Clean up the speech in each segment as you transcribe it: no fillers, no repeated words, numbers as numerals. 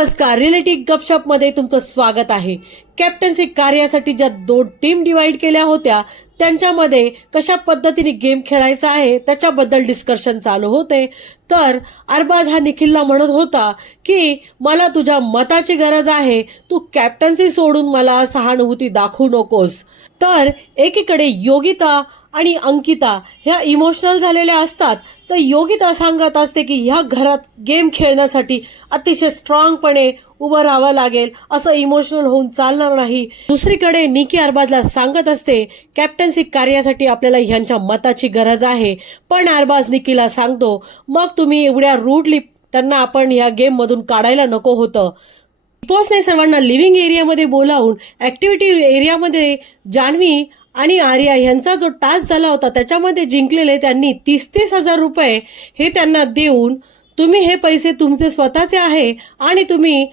नमस्कार, रिलेटिव्ह गपशप मध्ये तुमचं स्वागत आहे। कॅप्टन्सी कार्यासाठी ज्या दोन टीम डिवाइड केल्या होत्या त्यांच्यामध्ये कशा पद्धतीने गेम खेळायचा आहे त्याच्याबद्दल डिस्कशन चालू होते। तर अरबाज हा निखिलला म्हणत होता की मला तुझ्या मताची गरज आहे, तू कॅप्टन्सी सोडून मला सहानुभूती दाखवू नकोस। तर एकीकडे योगिता आणि अंकिता ह्या इमोशनल झालेल्या असतात, तर योगिता सांगत असते की ह्या घरात गेम खेळण्यासाठी अतिशय स्ट्रॉंगपणे उभं राहावं लागेल, असं इमोशनल होऊन चालणार नाही। दुसरीकडे निकी अरबाजला सांगत असते कॅप्टन्सी कार्यासाठी आपल्याला ह्यांच्या मताची गरज आहे, पण अरबाज निकीला सांगतो मग तुम्ही एवढ्या रूडली त्यांना आपण ह्या गेम मधून काढायला नको होतं। बॉसने सर्वांना लिव्हिंग एरियामध्ये बोलावून ऍक्टिव्हिटी एरियामध्ये जान्हवी आणि आर्या यांचा जो टास्क झाला होता त्याच्यामध्ये जिंकलेले त्यांनी 30,000 रुपये हे त्यांना देऊन तुम्ही हे पैसे तुमचे स्वतःचे आहे आणि तुम्ही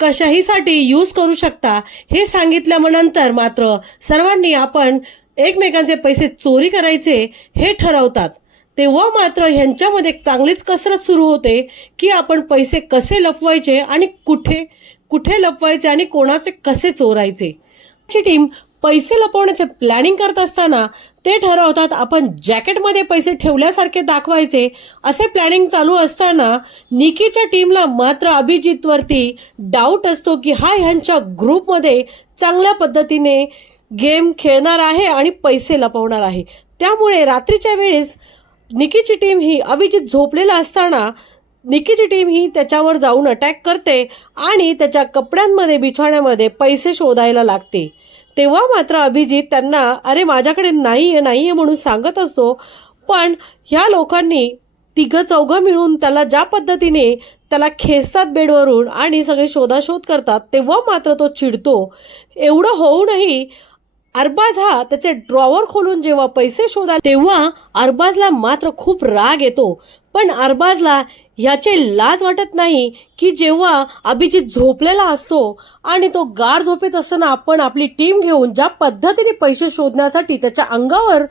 कशाहीसाठी यूज करू शकता हे सांगितल्यानंतर मात्र सर्वांनी आपण एकमेकांचे पैसे चोरी करायचे हे ठरवतात। तेव्हा मात्र ह्यांच्यामध्ये चांगलीच कसरत सुरू होते की आपण पैसे कसे लपवायचे आणि कुठे कुठे लपवायचे आणि कोणाचे कसे चोरायचे। ची टीम पैसे लपवण्याचे प्लॅनिंग करत असताना ते ठरवतात आपण जॅकेटमध्ये पैसे ठेवल्यासारखे दाखवायचे, असे प्लॅनिंग चालू असताना निकीच्या टीमला मात्र अभिजितवरती डाऊट असतो की हा ह्यांच्या ग्रुपमध्ये चांगल्या पद्धतीने गेम खेळणार आहे आणि पैसे लपवणार आहे। त्यामुळे रात्रीच्या वेळेस निकीची टीम ही अभिजित झोपलेला असताना निकीची टीम ही त्याच्यावर जाऊन अटॅक करते आणि त्याच्या कपड्यांमध्ये बिछाण्यामध्ये पैसे शोधायला लागते। तेव्हा मात्र अभिजित त्यांना अरे माझ्याकडे नाहीये म्हणून सांगत असतो, पण ह्या लोकांनी तिघं चौघं मिळून त्याला ज्या पद्धतीने त्याला खेचतात बेडवरून आणि सगळे शोधाशोध करतात, तेव्हा मात्र तो चिडतो। एवढं होऊनही अरबाज हा त्याचे ड्रॉवर खोलून जेव्हा पैसे शोधायला तेव्हा अरबाजला मात्र खूप राग येतो, पण अरबाजला ह्याचे लाज वाटत नाही की जेव्हा अभिजित झोपलेला असतो आणि तो गाढ झोपेत असताना आपण आपली टीम घेऊन ज्या पद्धतीने पैसे शोधण्यासाठी त्याच्या अंगावर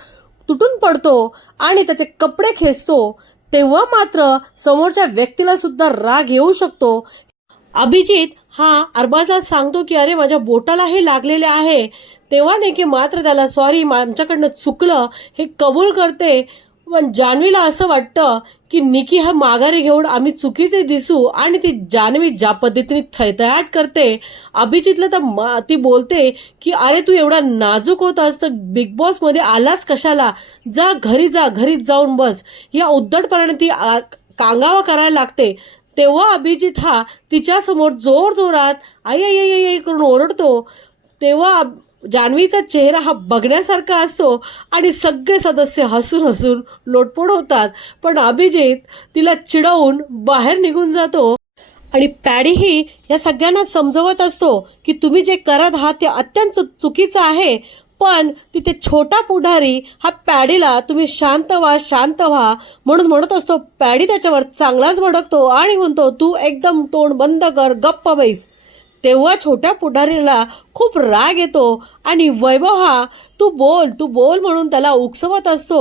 तुटून पडतो आणि त्याचे कपडे खेचतो, तेव्हा मात्र समोरच्या व्यक्तीला सुद्धा राग येऊ शकतो। अभिजित हा अरबाजला सांगतो की अरे माझ्या बोटाला हे लागलेले आहे, तेव्हा निकी मात्र त्याला सॉरी आमच्याकडनं चुकलं हे कबूल करते। पण जान्हवीला असं वाटतं की निकी हा माघारी घेऊन आम्ही चुकीचे दिसू आणि ती जान्हवी ज्या पद्धतीने थैथयाट करते अभिजितला, तर ती बोलते की अरे तू एवढा नाजूक होतास तर बिग बॉस मध्ये आलाच कशाला, जा घरीच जाऊन बस। या उद्धटपणाने ती कांगावा करायला लागते। तेव्हा अभिजित हा तिच्या समोर जोरात आई आई आई आई करून ओरडतो, तेव्हा जान्हवीचा चेहरा हा बघण्यासारखा असतो आणि सगळे सदस्य हसून लोटपोट होतात, पण अभिजित तिला चिडवून बाहेर निघून जातो। आणि पॅडीही या सगळ्यांना समजवत असतो की तुम्ही जे करत आहात ते अत्यंत चुकीचं आहे, पण तिथे छोटा पुढारी हा पॅडीला तुम्ही शांत व्हा म्हणून म्हणत असतो। पॅडी त्याच्यावर चांगलाच भडकतो आणि म्हणतो तू एकदम तोंड बंद कर, गप्प बैस। तेव्हा छोट्या पुढारीला खूप राग येतो आणि वैभव हा तू बोल म्हणून त्याला उकसवत असतो।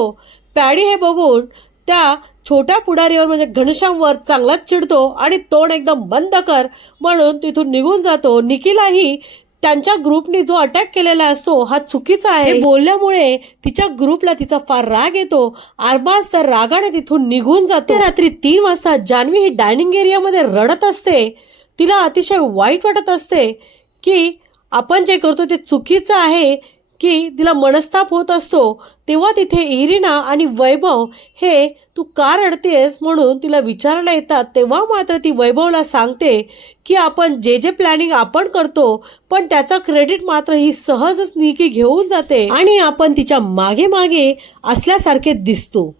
पॅडी हे बघून त्या छोट्या पुढारीवर म्हणजे घनश्यामवर चांगलाच चिडतो आणि तोंड एकदम बंद कर म्हणून तिथून निघून जातो। निकीलाही त्यांच्या ग्रुपने जो अटॅक केलेला असतो हा चुकीचा आहे बोलल्यामुळे तिच्या ग्रुपला तिचा फार राग येतो। अरबाज तर रागाने तिथून निघून जाते। रात्री 3 वाजता जान्हवी ही डायनिंग एरियामध्ये रडत असते, तिला अतिशय वाईट वाटत असते की आपण जे करतो ते चुकीचं आहे, की तिला मनस्ताप होत असतो। तेव्हा तिथे इरिना आणि वैभव हे तू का रडतेस म्हणून तिला विचारायला येतात। तेव्हा मात्र ती वैभवला सांगते की आपण जे प्लॅनिंग आपण करतो पण त्याचा क्रेडिट मात्र ही सहजच निकी घेऊन जाते आणि आपण तिच्या मागे असल्यासारखे दिसतो।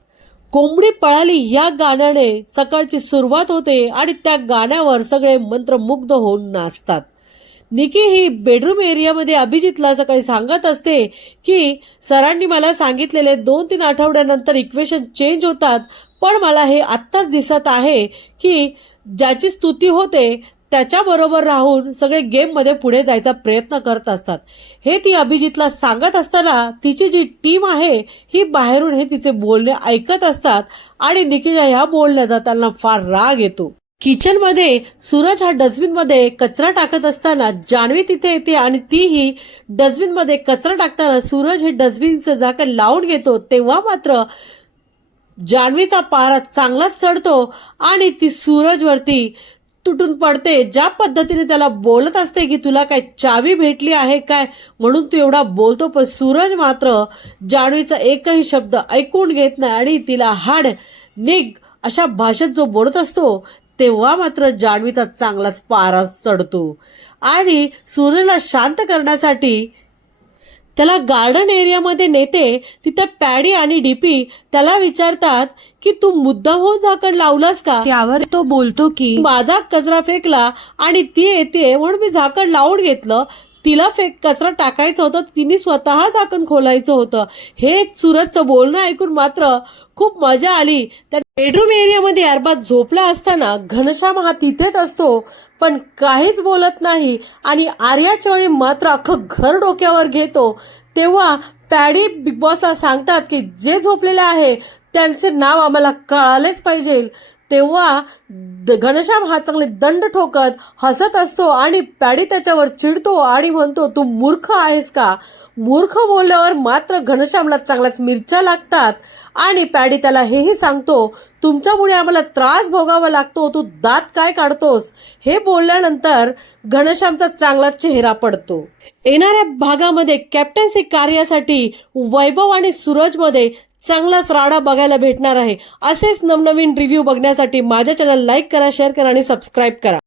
कोंबडी पळाली या गाण्याने सकाळची सुरुवात होते आणि त्या गाण्यावर सगळे मंत्रमुग्ध होऊन नाचतात। निकी ही बेडरूम एरियामध्ये अभिजितला सकाळी सांगत असते की सरांनी मला सांगितलेले 2-3 आठवड्यानंतर इक्वेशन चेंज होतात, पण मला हे आत्ताच दिसत आहे की ज्याची स्तुती होते त्याच्याबरोबर राहून सगळे गेम मध्ये पुढे जायचा प्रयत्न करत असतात। हे ती अभिजितला सांगत असताना तिची जी टीम आहे ही बाहेरून हे तिचे बोलणे ऐकत असतात आणि निकीच्या ह्या बोलण्याचा त्यांना फार राग येतो। किचन मध्ये सूरज हा डस्टबिन मध्ये कचरा टाकत असताना जान्हवी तिथे येते आणि तीही डस्टबिन मध्ये कचरा टाकताना सूरज हे डस्टबिनचं झाकण लावून घेतो. तेव्हा मात्र जान्हवीचा पारा चांगलाच चढतो आणि ती सूरजवरती तुटून पडते. ज्या पद्धतीने त्याला बोलत असते की तुला काय चावी भेटली आहे काय म्हणून तू एवढा बोलतो, पण सूरज मात्र जान्हवीचा एकही शब्द ऐकून घेत नाही आणि तिला हाड निघ अशा भाषेत जो बोलत असतो तेव्हा मात्र जान्हवीचा चांगलाच पारा चढतो आणि सूरजला शांत करण्यासाठी त्याला गार्डन एरियामध्ये नेते. तिथे पॅडी आणि डीपी त्याला विचारतात की तू मुद्दामहून झाकण लावलंस का. त्यावर तो बोलतो की माझा कचरा फेकला आणि ती येते म्हणून मी झाकण लावून घेतलं. तिला कचरा टाकायचं होतं, तिने स्वतः झाकण खोलायचं होतं. हे सूरजचं बोलणं ऐकून मात्र खूप मजा आली. त्या बेडरूम एरियामध्ये अरबाज झोपला असताना घनश्याम हा तिथेच असतो पण काहीच बोलत नाही आणि आर्याच्या वेळी मात्र अख्खं घर डोक्यावर घेतो. तेव्हा पॅडी बिग बॉसला सांगतात की जे झोपलेले आहे त्यांचे नाव आम्हाला कळालेच पाहिजे. तेव्हा घनश्याम हा चांगले दंड ठोकत हसत असतो आणि पॅडी त्याच्यावर चिडतो आणि म्हणतो तू मूर्ख आहेस का. मूर्ख बोलल्यावर मात्र घनश्यामला चांगल्याच मिरच्या लागतात आणि पॅडी त्याला हेही सांगतो तुमच्यामुळे आम्हाला त्रास भोगावा लागतो, तू दात काय काढतोस. हे बोलल्यानंतर घनश्यामचा चांगला चेहरा पडतो. येणाऱ्या भागामध्ये कॅप्टन्सी कार्यासाठी वैभव आणि सूरज मध्ये चांगलाच राडा बघायला भेटणार आहे. असेच नवनवीन रिव्ह्यू बघण्यासाठी माझ्या चॅनल लाईक करा, शेअर करा आणि सबस्क्राईब करा.